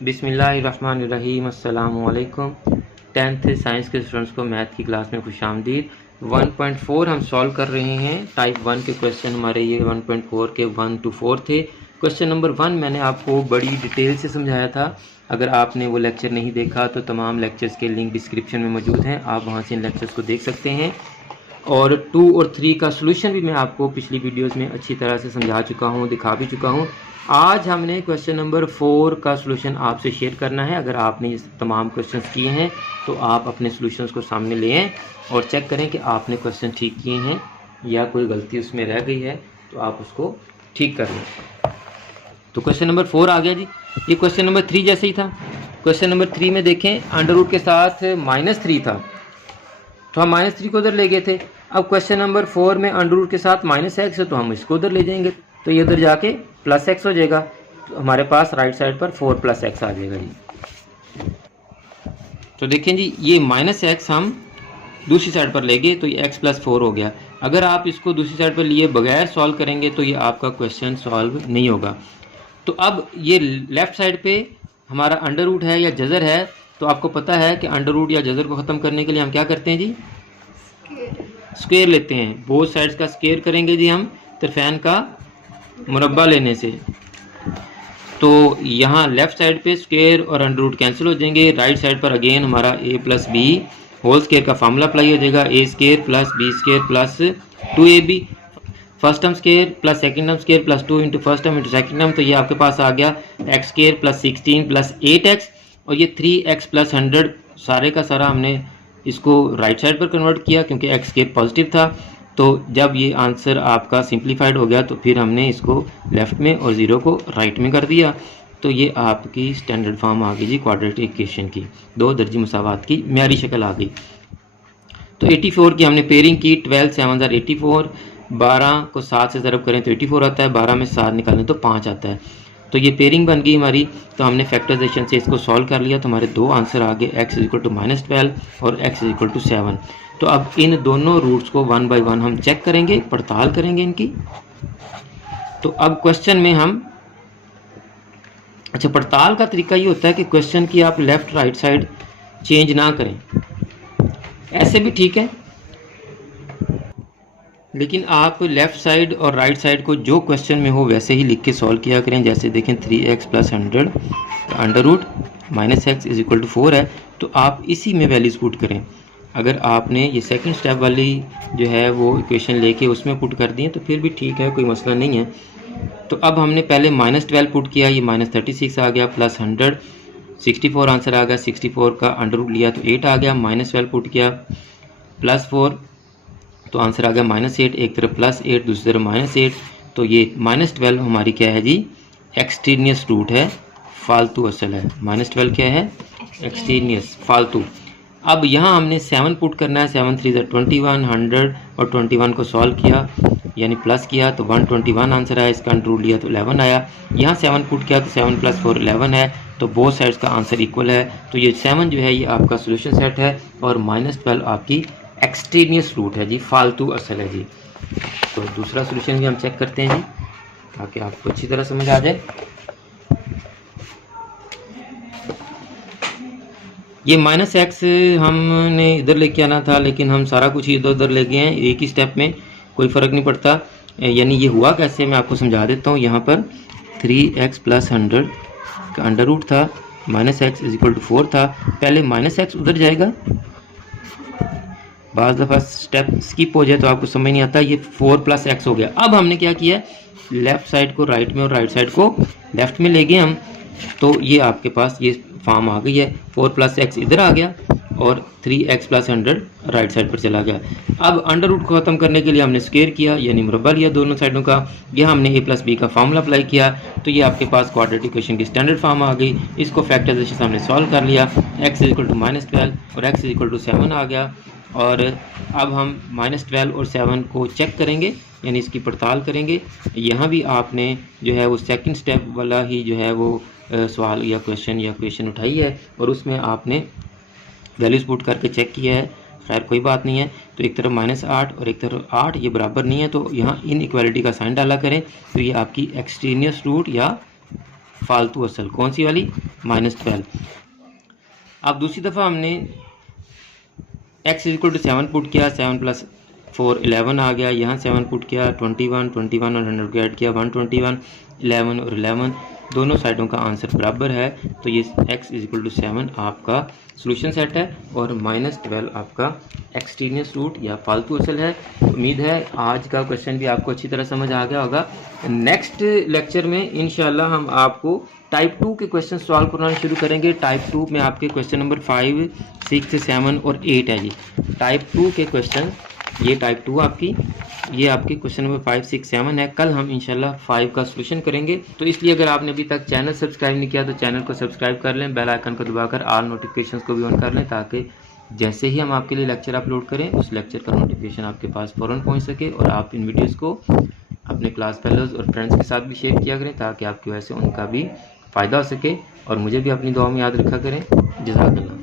बिस्मिल्लाहिर्रहमानिर्रहीम। अस्सलामु अलैकुम। 10th साइंस के स्टूडेंट्स को मैथ की क्लास में खुशामदीद। 1.4 हम सॉल्व कर रहे हैं। टाइप 1 के क्वेश्चन हमारे ये 1.4 के 1 to 4 थे। क्वेश्चन नंबर 1 मैंने आपको बड़ी डिटेल से समझाया था। अगर आपने वो लेक्चर नहीं देखा तो तमाम लेक्चर्स के लिंक डिस्क्रिप्शन में मौजूद हैं, आप वहाँ से इन लेक्चर्स को देख सकते हैं। और 2 और 3 का सॉल्यूशन भी मैं आपको पिछली वीडियोस में अच्छी तरह से समझा चुका हूँ, दिखा भी चुका हूँ। आज हमने क्वेश्चन नंबर 4 का सॉल्यूशन आपसे शेयर करना है। अगर आपने ये तमाम क्वेश्चंस किए हैं तो आप अपने सॉल्यूशंस को सामने लें और चेक करें कि आपने क्वेश्चन ठीक किए हैं या कोई गलती उसमें रह गई है तो आप उसको ठीक कर लें। तो क्वेश्चन नंबर 4 आ गया जी। ये क्वेश्चन नंबर 3 जैसे ही था। क्वेश्चन नंबर 3 में देखें अंडर रूट के साथ -3 था तो हम -3 को उधर ले गए थे। अब क्वेश्चन नंबर 4 में अंडर रूट के साथ -x है तो हम इसको उधर ले जाएंगे तो ये उधर जाके +x हो जाएगा। तो हमारे पास राइट साइड पर 4 + x आ जाएगा जी। तो देखें जी, ये -x हम दूसरी साइड पर ले गए तो ये x + 4 हो गया। अगर आप इसको दूसरी साइड पर लिए बगैर सॉल्व करेंगे तो ये आपका क्वेश्चन सॉल्व नहीं होगा। तो अब ये लेफ़्ट साइड पे हमारा अंडर रूट है या जज़र है, तो आपको पता है कि अंडर रूट या जज़र को ख़त्म करने के लिए हम क्या करते हैं जी, स्क्वायर लेते हैं। बोथ साइड्स का स्क्वायर करेंगे जी हम तरफ़ैन का मुरब्बा लेने से। तो यहाँ लेफ़्ट साइड पे स्क्वायर और अंडर रूट कैंसिल हो जाएंगे। राइट साइड पर अगेन हमारा a + b होल स्क्वायर का फार्मूला अप्लाई हो जाएगा। a² + b² + 2ab first term square plus second term square plus 2 into first term into second term. तो ये आपके पास आ गया x² + 16 + 8x और ये 3x + 100 सारे का सारा हमने इसको राइट साइड पर कन्वर्ट किया क्योंकि x² पॉजिटिव था। तो जब ये आंसर आपका सिंप्लीफाइड हो गया तो फिर हमने इसको लेफ़्ट में और 0 को राइट में कर दिया। तो ये आपकी स्टैंडर्ड फॉर्म आ गई जी क्वाड्रेटिक इक्वेशन की, 2 दर्जी मसावात की म्यारी शक्ल आ गई। तो 84 की हमने पेयरिंग की। 12 7 are 84, 12 को 7 से ज़रब करें तो 84 आता है, 12 में 7 निकालें तो 5 आता है। तो ये पेयरिंग बन गई हमारी। तो हमने फैक्टराइजेशन से इसको सॉल्व कर लिया तो हमारे 2 आंसर आ गए, x = -12 और x = 7। तो अब इन दोनों रूट्स को 1 बाय 1 हम चेक करेंगे, पड़ताल करेंगे इनकी। तो अब क्वेश्चन में हम पड़ताल का तरीका ये होता है कि क्वेश्चन की आप लेफ़्ट राइट साइड चेंज ना करें। ऐसे भी ठीक है, लेकिन आप लेफ़्ट साइड और राइट साइड को जो क्वेश्चन में हो वैसे ही लिख के सॉल्व किया करें। जैसे देखें 3x + 100 का अंडर रूट -x = 4 है तो आप इसी में वैल्यूज़ पुट करें। अगर आपने ये सेकंड स्टेप वाली जो है वो इक्वेशन लेके उसमें पुट कर दी है तो फिर भी ठीक है, कोई मसला नहीं है। तो अब हमने पहले -12 पुट किया, ये -36 आ गया, प्लस 100 64 आंसर आ गया। 64 का अंडर रूट लिया तो 8 आ गया। -12 पुट किया प्लस 4 तो आंसर आ गया -8। एक तरफ +8 दूसरी तरफ -8। तो ये -12 हमारी क्या है जी, एक्सट्रीनियस रूट है, फालतू असल है। -12 क्या है, एक्सट्रीनियस, फालतू। अब यहाँ हमने 7 पुट करना है। 7 3 = 21, 100 और 21 को सॉल्व किया यानी प्लस किया तो 121 आंसर आया। इसका अंडर रूट लिया तो 11 आया। यहाँ 7 पुट किया तो 7 + 4 11 है। तो बोथ साइड्स का आंसर इक्वल है। तो ये 7 जो है ये आपका सोल्यूशन सेट है और -12 आपकी एक्सट्रीनियस रूट है जी, फालतू असल है जी। तो दूसरा सोल्यूशन भी हम चेक करते हैं जी ताकि आपको अच्छी तरह समझ आ जाए। ये -x हमने इधर लेके आना था लेकिन हम सारा कुछ ही इधर उधर ले गए हैं एक ही स्टेप में, कोई फ़र्क नहीं पड़ता। यानी ये हुआ कैसे मैं आपको समझा देता हूँ। यहाँ पर 3x + 100 का अंडर रूट था, -x = 4 था। पहले -x उधर जाएगा, बाज़ दफ़ा स्टेप स्किप हो जाए तो आपको समझ नहीं आता। ये 4 + x हो गया। अब हमने क्या किया, लेफ़्ट साइड को राइट में और राइट साइड को लेफ़्ट में ले गए हम। तो ये आपके पास ये फॉर्म आ गई है। 4 + x इधर आ गया और 3x + 100 राइट साइड पर चला गया। अब अंडर रूट को ख़त्म करने के लिए हमने स्क्वायर किया यानी मुरब्बा लिया दोनों साइडों का। यह हमने a + b का फार्मूला अप्लाई किया तो ये आपके पास क्वाड्रेटिक इक्वेशन की स्टैंडर्ड फॉर्म आ गई। इसको फैक्टराइजेशन से हमने सॉल्व कर लिया। x = -12 और x = 7 आ गया। और अब हम -12 और 7 को चेक करेंगे यानी इसकी पड़ताल करेंगे। यहाँ भी आपने जो है वो सेकंड स्टेप वाला ही जो है वो सवाल या क्वेश्चन उठाई है और उसमें आपने वैल्यूज़ पुट करके चेक किया है। खैर कोई बात नहीं है। तो एक तरफ -8 और एक तरफ 8 ये बराबर नहीं है तो यहाँ इनइक्वालिटी का साइन डाला करें। तो ये आपकी एक्सट्रीनियस रूट या फालतू असल, कौन सी वाली, -12। अब दूसरी दफ़ा हमने x = 7 पुट किया, 7 + 4 11 आ गया, यहाँ 7 पुट किया, 21 21 और 100 को ऐड किया 121, 11 और 11 दोनों साइडों का आंसर बराबर है, तो ये x = 7 आपका सॉल्यूशन सेट है और -12 आपका एक्सट्रीनियस रूट या फालतू असल है। उम्मीद है आज का क्वेश्चन भी आपको अच्छी तरह समझ आ गया होगा। नेक्स्ट लेक्चर में इंशाल्लाह हम आपको टाइप 2 के क्वेश्चन सॉल्व करना शुरू करेंगे। टाइप 2 में आपके क्वेश्चन नंबर 5, 6, 7 और 8 है जी। टाइप 2 के क्वेश्चन, ये टाइप 2 आपकी, ये आपके क्वेश्चन नंबर 5, 6, 7 है। कल हम इंशाल्लाह 5 का सॉल्यूशन करेंगे। तो इसलिए अगर आपने अभी तक चैनल सब्सक्राइब नहीं किया तो चैनल को सब्सक्राइब कर लें, बेल आइकन को दबाकर ऑल नोटिफिकेशंस को भी ऑन कर लें, ताकि जैसे ही हम आपके लिए लेक्चर अपलोड करें उस लेक्चर का नोटिफिकेशन आपके पास फ़ौरन पहुंच सके। और आप इन वीडियोस को अपने क्लास फेलोज़ और फ्रेंड्स के साथ भी शेयर किया करें, ताकि आपकी वजह से उनका भी फ़ायदा हो सके। और मुझे भी अपनी दुआ में याद रखा करें। जज़ाकल्लाह।